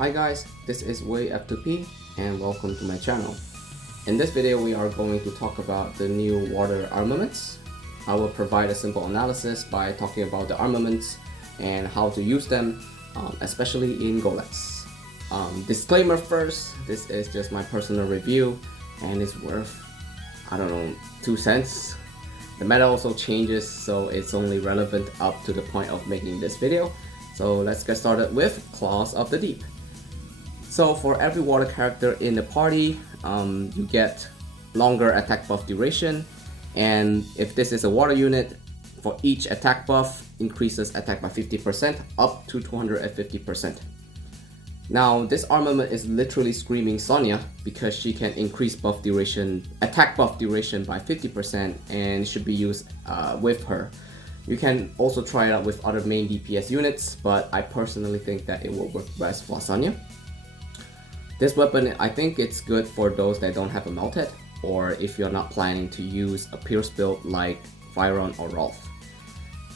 Hi guys, this is WayF2P and welcome to my channel. In this video we are going to talk about the new water armaments. I will provide a simple analysis by talking about the armaments and how to use them, especially in Golems. Disclaimer first, this is just my personal review and it's worth, I don't know, 2 cents. The meta also changes, so it's only relevant up to the point of making this video. So let's get started with Claws of the Deep. So for every water character in the party, you get longer attack buff duration, and if this is a water unit, for each attack buff increases attack by 50% up to 250%. Now this armament is literally screaming Sonya because she can increase buff duration, attack buff duration by 50% and should be used with her. You can also try it out with other main DPS units, but I personally think that it will work best for Sonya. This weapon, I think it's good for those that don't have a Melted, or if you're not planning to use a Pierce build like Fyron or Rolf.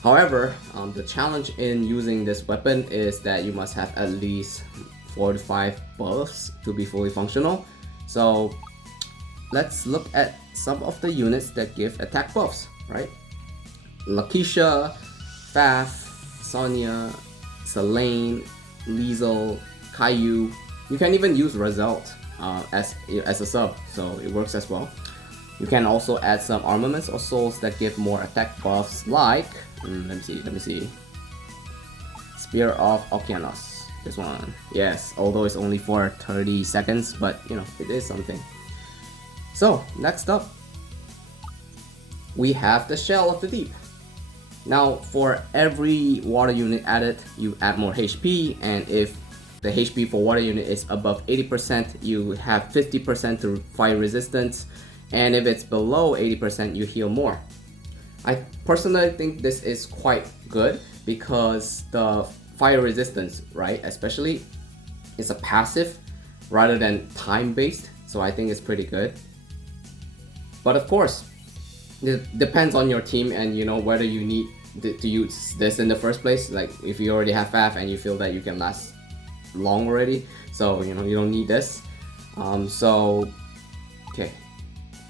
However, the challenge in using this weapon is that you must have at least 4 to 5 buffs to be fully functional. So let's look at some of the units that give attack buffs, right? Lakeisha, Pfaff, Sonya, Selene, Liesel, Caillou. You can even use Razelt as a sub, so it works as well. You can also add some armaments or souls that give more attack buffs, like let me see, Spear of Okeanos. This one, yes, although it's only for 30 seconds, but you know, it is something. So next up, we have the Shell of the Deep. Now for every water unit added, you add more HP, and if the HP for water unit is above 80%, you have 50% to fire resistance, and if it's below 80%, you heal more. I personally think this is quite good because the fire resistance, right, especially, is a passive rather than time based, so I think it's pretty good. But of course, it depends on your team and you know whether you need to use this in the first place. Like if you already have Pfaff and you feel that you can last long already, so you know you don't need this. Okay,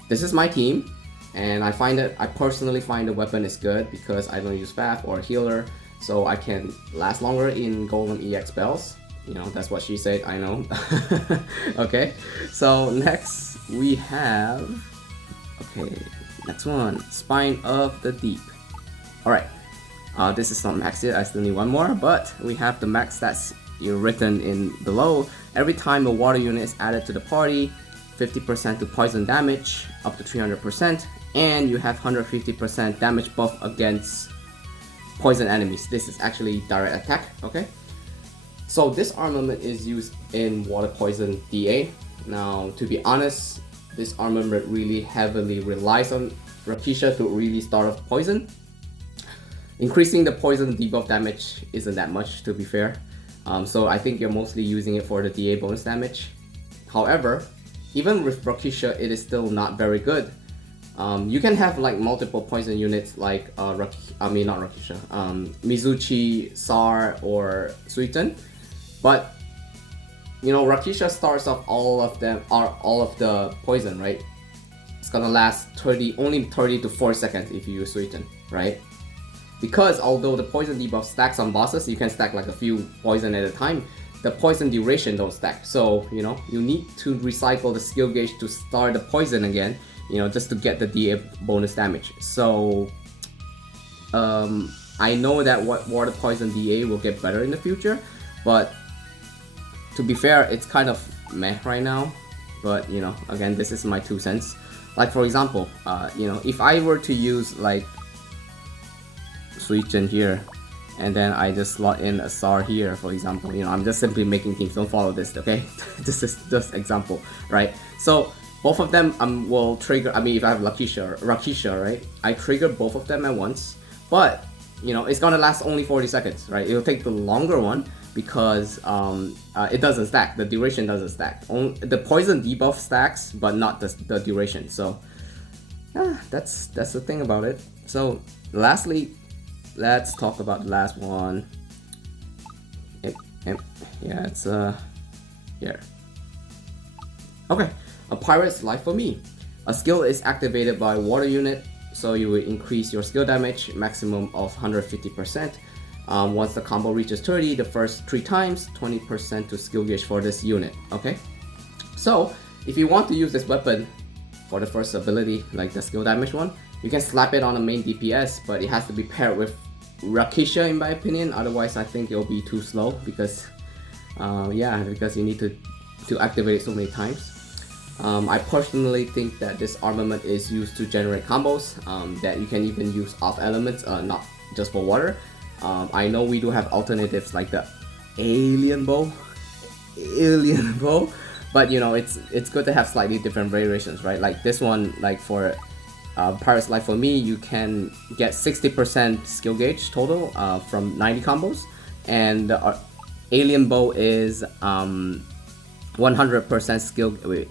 this is my team, and I personally find the weapon is good because I don't use Pfaff or healer, so I can last longer in Golem EX spells. You know, that's what she said, I know. Okay, so next we have, okay, next one, Spine of the Deep. Alright, this is not maxed yet, I still need one more, but we have the max stats written in below. Every time a water unit is added to the party, 50% to poison damage, up to 300%, and you have 150% damage buff against poison enemies. This is actually direct attack, okay? So this armament is used in water poison DA. Now, to be honest, this armament really heavily relies on Lakeisha to really start off poison. Increasing the poison debuff damage isn't that much, to be fair. So I think you're mostly using it for the DA bonus damage. However, even with Lakeisha, it is still not very good. You can have like multiple poison units like Mizuchi, Sar, or Suiten, but you know Lakeisha starts off all of the poison, right? It's gonna last only 30 to 4 seconds if you use Suiten, right? Because although the poison debuff stacks on bosses, you can stack like a few poison at a time, the poison duration don't stack. So, you know, you need to recycle the skill gauge to start the poison again, you know, just to get the DA bonus damage. So, I know that water poison DA will get better in the future, but to be fair, it's kind of meh right now. But, you know, again, this is my 2 cents. Like, for example, you know, if I were to use like Suichen here, and then I just slot in a Sar here, for example. You know, I'm just simply making things, don't follow this, okay? This is just example, right? So both of them will trigger, I mean, if I have Lakeisha, right? I trigger both of them at once, but you know, it's gonna last only 40 seconds, right? It'll take the longer one because it doesn't stack, the duration doesn't stack. The poison debuff stacks, but not the duration. So that's the thing about it. So lastly, let's talk about the last one. Yeah, it's here. Okay, a pirate's life for me. A skill is activated by water unit, so you will increase your skill damage maximum of 150%. Once the combo reaches 30, the first 3 times, 20% to skill gauge for this unit. Okay, so if you want to use this weapon for the first ability, like the skill damage one, you can slap it on a main DPS, but it has to be paired with Rakisha in my opinion. Otherwise, I think it'll be too slow because, because you need to activate it so many times. I personally think that this armament is used to generate combos that you can even use off elements, not just for water. I know we do have alternatives like the alien bow, but you know, it's good to have slightly different variations, right? Like this one, like for Pirate's Life for me, you can get 60% skill gauge total from 90 combos, and the alien bow is 100% skill. 300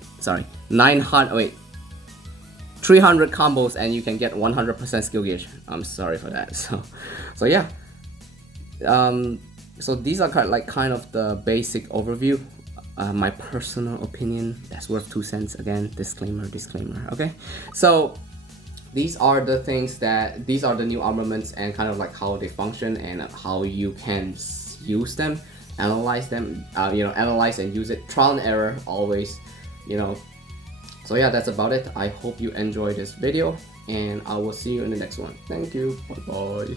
combos, and you can get 100% skill gauge. I'm sorry for that. So yeah. So these are kind of the basic overview. My personal opinion, that's worth 2 cents. Again, disclaimer. Okay, so these are the new armaments and kind of like how they function and how you can use them, analyze them, analyze and use it. Trial and error always, So yeah, that's about it. I hope you enjoyed this video, and I will see you in the next one. Thank you. Bye bye.